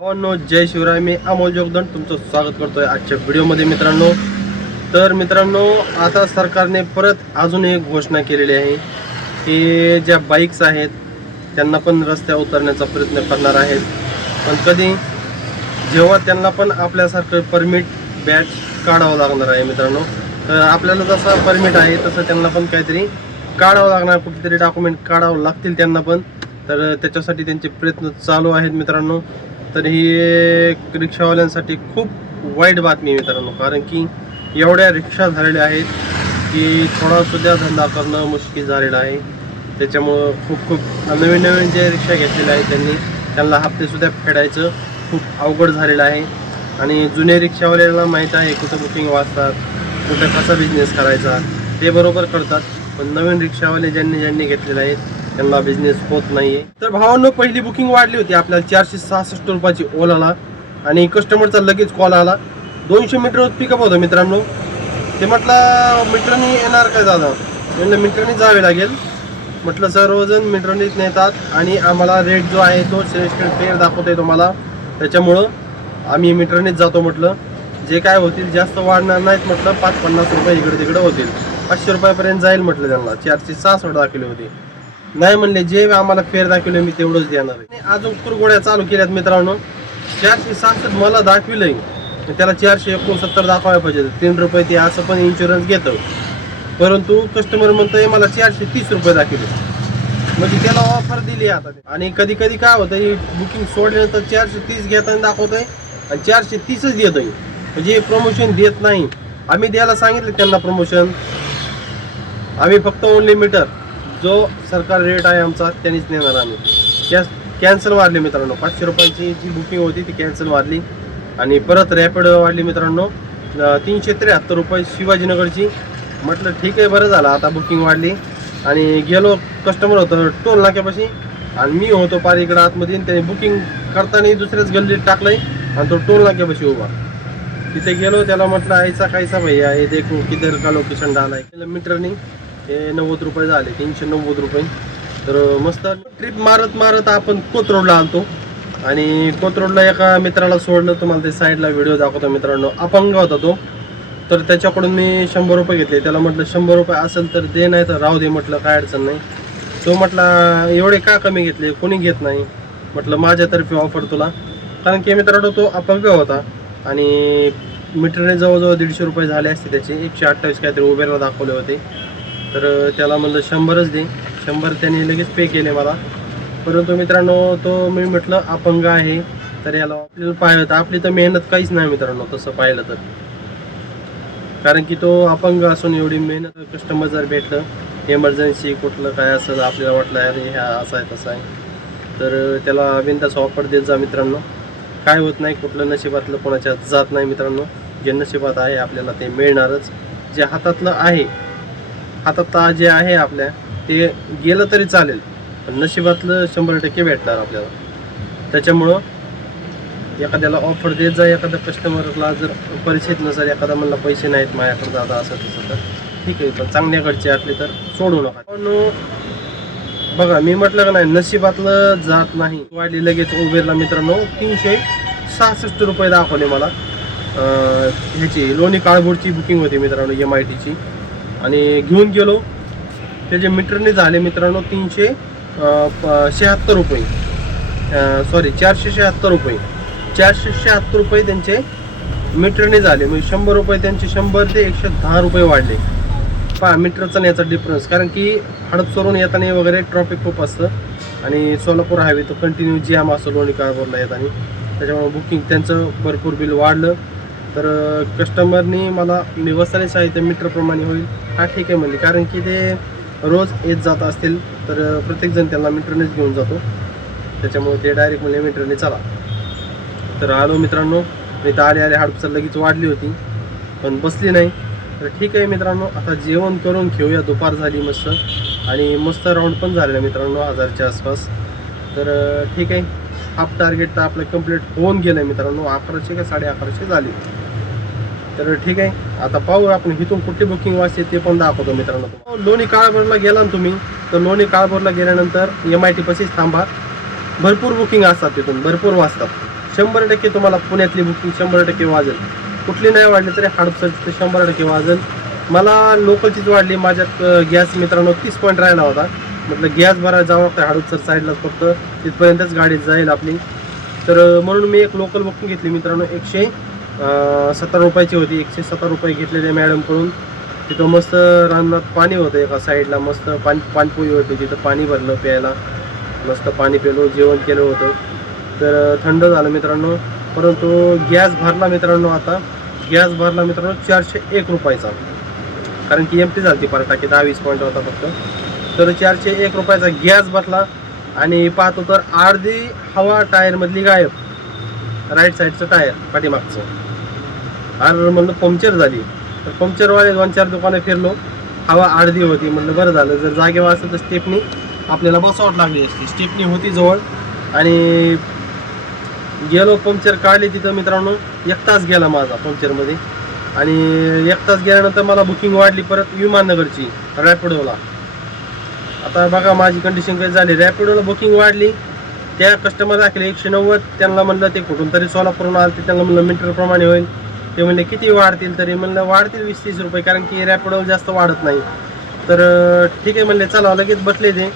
भावांनो, जय शिवराय. मी अमोल जोगदंड तुमचं स्वागत करतोय आजच्या व्हिडिओमध्ये मित्रांनो. तर मित्रांनो, आता सरकारने परत अजून एक घोषणा केलेली आहे की ज्या बाईक्स आहेत त्यांना पण रस्त्यावर उतरण्याचा प्रयत्न करणार आहेत. पण कधी, जेव्हा त्यांना पण आपल्यासारखं परमिट बॅच काढावं लागणार आहे मित्रांनो. तर आपल्याला जसं परमिट आहे तसं त्यांना पण काहीतरी काढावं लागणार, कुठेतरी डॉक्युमेंट काढावं लागतील त्यांना पण. तर त्याच्यासाठी त्यांचे प्रयत्न चालू आहेत मित्रांनो. तर ही रिक्षावाल्यांसाठी खूप वाईट बातमी आहे मित्रांनो, कारण की एवढ्या रिक्षा झालेल्या आहेत की थोडासुद्धा धंदा करणं मुश्किल झालेलं आहे. त्याच्यामुळं खूप नवीन जे रिक्षा घेतलेल्या आहेत त्यांना हप्तेसुद्धा फेडायचं खूप अवघड झालेलं आहे. आणि जुने रिक्षावाल्याला माहीत आहे कुठं बुकिंग वाचतात, कुठं कसा बिझनेस करायचा, ते बरोबर करतात. पण नवीन रिक्षावाले ज्यांनी घेतलेले आहेत त्यांना बिझनेस होत नाही आहे. तर भावांनो, पहिली बुकिंग वाढली होती आपल्याला 466 रुपयाची ओलाला, आणि कस्टमरचा लगेच कॉल आला. 200 मीटर पिकअप होतं मित्रांनो. ते म्हटलं मीटरनी येणार काय दादा, म्हणलं मीटरनी जावे लागेल. म्हटलं सर्वजण मीटरनीच नेतात आणि आम्हाला रेट जो आहे तो सेलेस्टेड फेअर दाखवतोय तुम्हाला, त्याच्यामुळं आम्ही मीटरनीच जातो. म्हटलं जे काय होतील जास्त वाढणार नाहीत, म्हटलं 5-50 रुपये इकडे तिकडे होतील, 500 रुपयापर्यंत जाईल म्हटलं. त्यांना 466 दाखवले होते. नाही म्हणले जे आम्हाला फेअर दाखवले मी तेवढंच देणार आहे. अजून कुरगोड्या चालू केल्यात मित्रांनो. 466 मला दाखविलंय, त्याला 469 दाखवायला पाहिजे. 3 रुपये ते असं पण इन्शुरन्स घेतं, परंतु कस्टमर म्हणतोय मला 430 रुपये दाखवले. म्हणजे त्याला ऑफर दिली आता. आणि कधी कधी काय होतं, बुकिंग सोडल्यानंतर 430 घेताना दाखवतोय आणि 430च देतोय. म्हणजे प्रमोशन देत नाही. आम्ही द्यायला सांगितलं त्यांना प्रमोशन. आम्ही फक्त ओनली मीटर जो सरकार रेट आहे आमचा त्यांनीच नेणार. आम्ही कॅन्सल मारली मित्रांनो. 500 रुपयाची जी बुकिंग होती ती कॅन्सल मारली. आणि परत रॅपिड वाढली मित्रांनो, 373 रुपये शिवाजीनगरची. म्हटलं ठीक आहे, बरं झालं आता बुकिंग वाढली. आणि गेलो, कस्टमर होतं टोल नाक्यापाशी आणि मी होतो पार इकडं आतमध्ये. त्याने बुकिंग करताना दुसऱ्याच गल्लीत टाकलंय आणि तो टोल नाक्यापाशी उभा. तिथे गेलो, त्याला म्हटलं ऐसा कैसा भैया हे देखो किधर का लोकेशन डालाय. मीटरनी हे 90 रुपये झाले, 390 रुपये. तर मस्त ट्रिप मारत आपण कोथरूडला आलतो. आणि कोथरूडला एका मित्राला सोडलं. तुम्हाला ते साईडला व्हिडिओ दाखवतो मित्रांनो. अपंग होता तो, तर त्याच्याकडून मी 100 रुपये घेतले. त्याला म्हटलं 100 रुपये असेल तर दे, नाही तर राहू दे म्हटलं, काय अडचण नाही. तो म्हटला एवढे का कमी घेतले, कोणी घेत नाही. म्हटलं माझ्यातर्फे ऑफर तुला, कारण की मित्रांनो तो अपंग होता आणि मीटरने जवळजवळ 150 रुपये झाले असते त्याचे. 128 काहीतरी उबेरला दाखवले होते. तर त्याला म्हणलं 100च दे. 100 त्याने लगेच पे केले मला. परंतु मित्रांनो, तो मी म्हटलं अपंग आहे तर याला आपल्याला पाहिलं तर आपली तर मेहनत काहीच नाही मित्रांनो तसं पाहिलं तर. कारण की तो अपंग असून एवढी मेहनत, कस्टमर जर भेटलं एमर्जन्सी कुठलं काय असं आपल्याला वाटलं अरे ह्या असं आहे तसं आहे, तर त्याला बिनधास्त ऑफर देत जा मित्रांनो. काय होत नाही, कुठलं नशिबातलं कोणाच्या जात नाही मित्रांनो. जे नशिबात आहे आपल्याला ते मिळणारच. जे हातातलं आहे, हातात जे आहे आपल्या ते गेलं तरी चालेल, पण नशिबातलं 100% भेटणार आपल्याला. त्याच्यामुळं एखाद्याला ऑफर देत जा. एखाद्या कस्टमरला जर परिचित नसेल, एखादा म्हणला पैसे नाहीत माझ्याकडे दादा असं तसं, तर ठीक आहे, पण चांगल्याकडचे असले तर सोडू नका. पण बघा, मी म्हटलं का नाही, नशिबातलं जात नाही. वाढली लगेच उबेरला मित्रांनो. 366 रुपये दाखवले मला. ह्याची लोणी काळभोरची बुकिंग होती मित्रांनो, MITची. आणि घेऊन गेलो, त्याचे मीटरने झाले मित्रांनो 376 रुपये. सॉरी 476 रुपये. 476 रुपये त्यांचे मीटरने झाले. म्हणजे 100 रुपये त्यांचे 100 ते 110 रुपये वाढले. पहा मीटरचा याचा डिफरन्स. कारण की हडपसरून येताना वगैरे ट्रॉफिक खूप असतं आणि सोलापूर हायवे तो कंटिन्यू जॅम असतो लोणी काळभोरला येताना. त्याच्यामुळे बुकिंग त्यांचं भरपूर बिल वाढलं. तर कस्टमरनी मला निवसाने सांगितलं मीटरप्रमाणे होईल. हा ठीक आहे म्हणले, कारण की ते रोज येत जात असतील तर प्रत्येकजण त्यांना मीटरनेच घेऊन जातो. त्याच्यामुळे ते डायरेक्ट म्हणजे मीटरने चला. तर आलो मित्रांनो. मी तर आले हडपसर लगेच वाढली होती पण बसली नाही. तर ठीक आहे मित्रांनो, आता जेवण करून घेऊया. दुपार झाली मस्त आणि मस्त राऊंड पण झालेला मित्रांनो 1000च्या आसपास. तर ठीक आहे, हाफ टार्गेट तर आपलं कंप्लीट होऊन गेलं मित्रांनो. 1100 का 1150 झाली. तर ठीक आहे, आता पाहू आपण इथून कुठली बुकिंग वाचते ते पण दाखवतो मित्रांनो. लोणी काळभोरला गेला ना तुम्ही, तर लोणी काळभोरला गेल्यानंतर MIT पाशीच थांबा. भरपूर बुकिंग असतात तिथून, भरपूर वाजतात. 100% तुम्हाला पुण्यातली बुकिंग 100% वाजेल. कुठली नाही वाढली तरी हडपसरची तर 100% वाजेल. मला लोकलचीच वाढली. माझ्यात गॅस मित्रांनो 30 पॉईंट राहिला होता. म्हटलं गॅस भरायला जावं लागतं हडपसर साईडलाच, फक्त तिथपर्यंतच गाडी जाईल आपली. तर म्हणून मी एक लोकल बुकिंग घेतली मित्रांनो. 170 रुपयाची होती. 170 रुपये घेतलेले मॅडमकडून. तिथं मस्त रानात पाणी होतं एका साईडला, मस्त पाणपोई होती तिथं. पाणी भरलं प्यायला, मस्त पाणी पिलो, जेवण केलं होतं. तर थंड झालं मित्रांनो. परंतु गॅस भरला मित्रांनो. आता गॅस भरला मित्रांनो 401 रुपयाचा, कारण की एमटी झाली पर टाकी, 10-20 पॉईंट होता फक्त. तर 401 रुपयाचा गॅस भरला आणि पाहतो तर अर्धी हवा टायरमधली गायब. राईट साईडचं टायर पाठीमागचं. आणि म्हणलं पंक्चर झाली. तर पंक्चरवाले 2-4 दुकानं फिरलो, हवा अर्धी होती. म्हणलं बरं झालं, जर जागेवर असेल तर स्टेपनी आपल्याला बसवावं लागली असती. स्टेपनी होती जवळ आणि गेलो, पंक्चर काढली तिथं मित्रांनो. 1 तास गेला माझा पंक्चरमध्ये. आणि 1 तास गेल्यानंतर मला बुकिंग वाढली परत विमाननगरची रॅपिडोला. आता बघा माझी कंडिशन काय झाली. रॅपिडोला बुकिंग वाढली, त्या कस्टमर दाखले 190. त्यांना म्हणलं ते कुठून तरी सोलापूरून आलं, ते त्यांना म्हणलं मीटरप्रमाणे होईल. ते म्हणले किती वाढतील, तरी म्हणलं वाढतील 20-30 रुपये, कारण की रॅपिडो जास्त वाढत नाही. तर ठीक आहे म्हणले, चला. लगेच बसले ते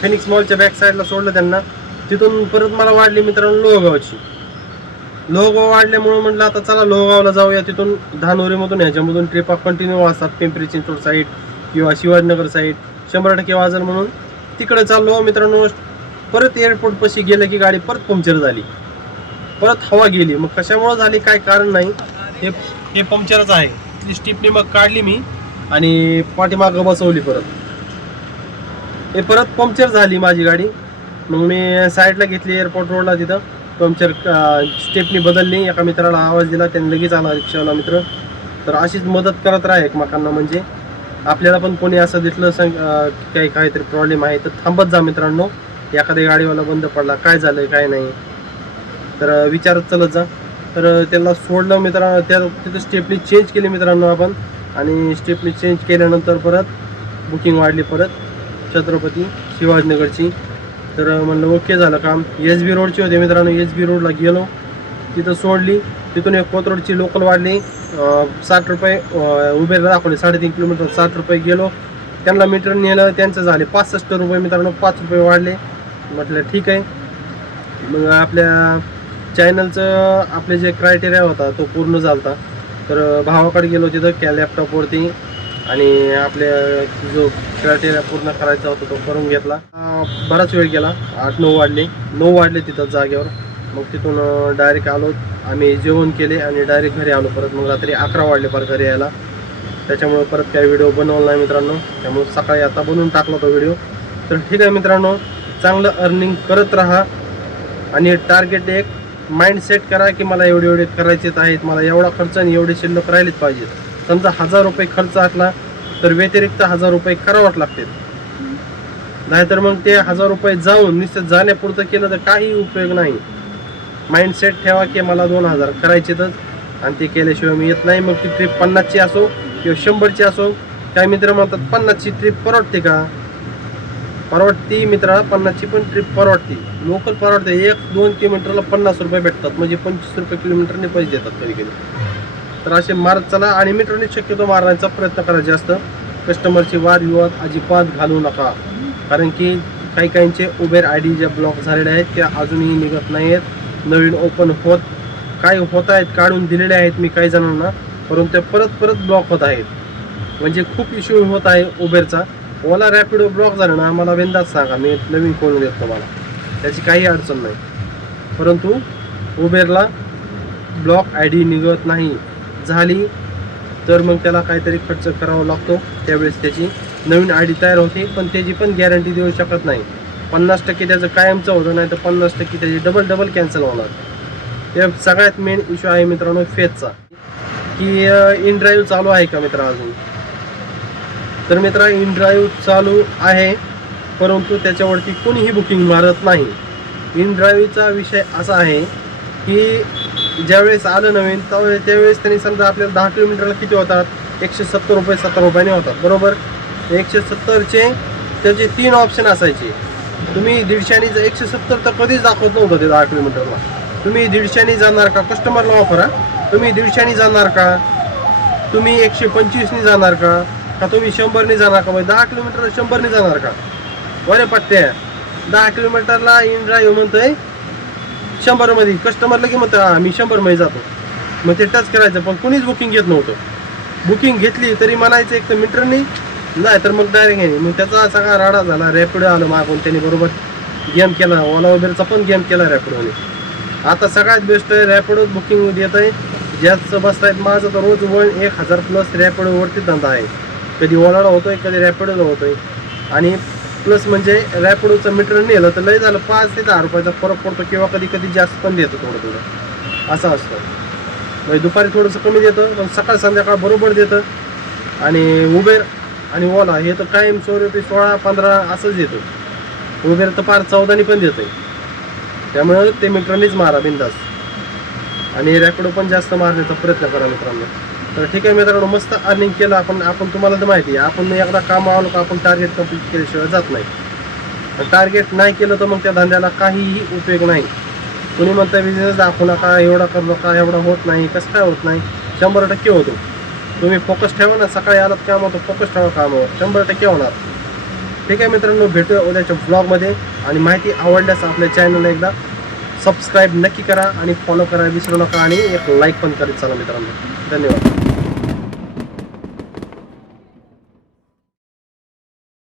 फिनिक्स मॉलच्या बॅक साईडला सोडलं त्यांना. तिथून परत मला वाढली मित्रांनो लोहगावची. लोहगाव वाढल्यामुळं म्हटलं आता चला लोहगावला जाऊया. तिथून धानोरीमधून ह्याच्यामधून ट्रिपा कंटिन्यू असतात, पिंपरी चिंचवड साईड किंवा शिवाजीनगर साईड 100% वाजेल म्हणून तिकडे चाललो मित्रांनो. परत एअरपोर्टपाशी गेलं की गाडी परत पंक्चर झाली, परत हवा गेली. मग कशामुळे झाली काय कारण नाही, हे पंक्चरच आहे. ती स्टिपनी मग काढली मी आणि पाठीमागं बसवली परत. हे परत पंक्चर झाली माझी गाडी. मग मी साईडला घेतली एअरपोर्ट रोडला. तिथं पंक्चर स्टेपनी बदलली. एका मित्राला आवाज दिला, त्यांनी लगेच आला रिक्षावाला मित्र. तर अशीच मदत करत राहा एकमेकांना. म्हणजे आपल्याला पण कोणी असं दिसलं काहीतरी प्रॉब्लेम आहे तर थांबत जा मित्रांनो. एखाद्या गाडीवाला बंद पडला, काय झालं काय नाही, तर विचारत चलत जा. तर त्याला सोडलं मित्रांनो. तिथं स्टेपनी चेंज केली मित्रांनो आपण. आणि स्टेपनी चेंज केल्यानंतर परत बुकिंग वाढली परत छत्रपती शिवाजीनगरची. तर म्हणलं ओके झालं काम. SB रोडची होते मित्रांनो. SB रोडला गेलो, तिथं सोडली. तिथून एक कोथरूडची लोकल वाढली, 60 रुपये. उबेरला दाखवले 3.5 किलोमीटर 60 रुपये. गेलो, त्यांना मीटर नेलं, त्यांचं झाले 65 रुपये मित्रांनो. 5 रुपये वाढले. म्हटलं ठीक आहे. मग आपल्या चॅनलचं आपले जे क्रायटेरिया होता तो पूर्ण झाला. तर भावाकडे गेलो, तिथं लॅपटॉपवरती आणि आपल्या जो क्रायटेरिया पूर्ण करायचा होता तो करून घेतला. बराच वेळ गेला, 8-9 वाजले. 9 वाजले तिथं जागेवर. मग तिथून डायरेक्ट आलो आम्ही, जेवण केले आणि डायरेक्ट घरी आलो परत. मग रात्री 11 वाजले परत घरी यायला. त्याच्यामुळे परत काही व्हिडिओ बनवला नाही मित्रांनो. त्यामुळे सकाळी आता बनवून टाकला तो व्हिडिओ. तर ठीक आहे मित्रांनो, चांगलं अर्निंग करत राहा आणि टार्गेट एक माइंडसेट करा की मला एवढे करायचेच आहेत, मला एवढा खर्च आणि एवढे शिल्लक राहिलेच पाहिजेत. समजा 1000 रुपये खर्च असला तर व्यतिरिक्त 1000 रुपये करावाच लागतील. नाहीतर मग ते 1000 रुपये जाऊन नुसतं जाण्यापुरतं केलं तर काही उपयोग नाही. माइंडसेट ठेवा की मला 2000 करायचेच आणि ते केल्याशिवाय मी येत नाही. मग ती ट्रिप 50ची असो किंवा 100ची असो. काही मित्र म्हणतात 50ची ट्रिप परवडते का? परवडती मित्रा, 50ची पण ट्रिप परवडते. लोकल परवडते. 1-2 किलोमीटरला 50 रुपये भेटतात, म्हणजे 25 रुपये किलोमीटरने पैसे देतात कधी कधी. तर असे मारत चला आणि मीटरने शक्यतो मारण्याचा प्रयत्न करा जास्त. कस्टमरची वादविवाद अजिबात घालू नका, कारण की काही काहींचे उबेर ID ज्या ब्लॉक झालेल्या आहेत त्या अजूनही निघत नाही आहेत. नवीन ओपन काय होत आहेत, काढून दिलेले आहेत मी काही जणांना, परंतु ते परत ब्लॉक होत आहेत. म्हणजे खूप इश्यू होत आहे उबेरचा. ओला रॅपिडो ब्लॉक झाला ना, मला बिनधास्त सांगा, मी नवीन खोलून देतो तुम्हाला, त्याची काही अडचण नाही. परंतु उबेरला ब्लॉक ID निघत नाही. झाली तर मग त्याला काहीतरी खर्च करावा लागतो. त्यावेळेस त्याची नवीन ID तयार होते, पण त्याची पण गॅरंटी देऊ शकत नाही. 50% त्याचं कायमचं होतं, नाही तर 50% त्याची डबल कॅन्सल होणार. हे सगळ्यात मेन इश्यू आहे मित्रांनो फेजचा, की इन ड्राईव्ह चालू आहे का मित्रा अजून. तर मित्रा इन ड्राईव्ह चालू आहे, परंतु त्याच्यावरती कोणीही बुकिंग मारत नाही. इन ड्राईव्हचा विषय असा आहे की ज्यावेळेस आलं नवीन त्यावेळेस त्यांनी समजा आपल्याला 10 किलोमीटरला किती होतात, 170 रुपये 70 रुपयाने होतात बरोबर. 170चे त्याचे 3 ऑप्शन असायचे. तुम्ही 150 आणि 170 तर कधीच दाखवत नव्हतं ते 10 किलोमीटरला. तुम्ही 150 जाणार का? कस्टमरला ऑफर आहे, तुम्ही 150 जाणार का, तुम्ही 125 जाणार का, का तुम्ही 100 जाणार का? 10 किलोमीटर 100 जाणार का? बरे पट्टे 10 किलोमीटरला इन ड्राईव्ह म्हणतोय 100 मध्ये, कस्टमरला की म्हणतो मी 100 मध्ये जातो. मग ते टच करायचं, पण कोणीच बुकिंग घेत नव्हतं. बुकिंग घेतली तरी म्हणायचं एक तर मीटरनी नाही तर मग डायरेक्ट आहे. मग त्याचा सगळा राडा झाला. रॅपिडो आलं मागून, त्यांनी बरोबर गेम केला. ओला उबेरचा पण गेम केला रॅपिडोने. आता सगळ्यात बेस्ट रॅपिडो बुकिंग देत आहे. ज्याचं बसतायत माझं तर रोज 1000+ रॅपिडोवरती धंदा आहे. कधी ओलाला होतोय, कधी रॅपिडोला होतोय. आणि प्लस म्हणजे रॅपिडोचं मीटर नेलं तर लय झालं 5 ते 10 रुपयाचा फरक पडतो, किंवा कधी कधी जास्त पण देतं थोडं थोडं असं असतं. म्हणजे दुपारी थोडंसं कमी देतं, पण सकाळ संध्याकाळ बरोबर देतं. आणि उबेर आणि ओला हे तर कायम स्वरूपी 16-15 असंच देतो. उबेर तर फार 14 पण देतं. त्यामुळे ते मीटरनीच मारा बिंदास. आणि रॅपिडो पण जास्त मारण्याचा प्रयत्न करा मित्रांनो. तर ठीक आहे मित्रांनो, मस्त अर्निंग केलं आपण तुम्हाला तर माहिती आहे, आपण एकदा काम आवलं का आपण टार्गेट कंप्लीट केल्याशिवाय जात नाही. टार्गेट नाही केलं तर मग त्या धंद्याला काहीही उपयोग नाही. कोणी म्हणतं बिझनेस दाखवू नका, एवढा करू नका, एवढा होत नाही. कसं काय होत नाही? 100% होतो. तुम्ही फोकस ठेवा ना. सकाळी आलात काम होतं, फोकस ठेवा कामावर, 100% होणार. ठीक आहे मित्रांनो, भेटूया उद्याच्या ब्लॉगमध्ये. आणि माहिती आवडल्यास आपल्या चॅनलला एकदा सबस्क्राईब नक्की करा आणि फॉलो करायला विसरू नका. आणि एक लाईक पण करीत चला मित्रांनो. धन्यवाद.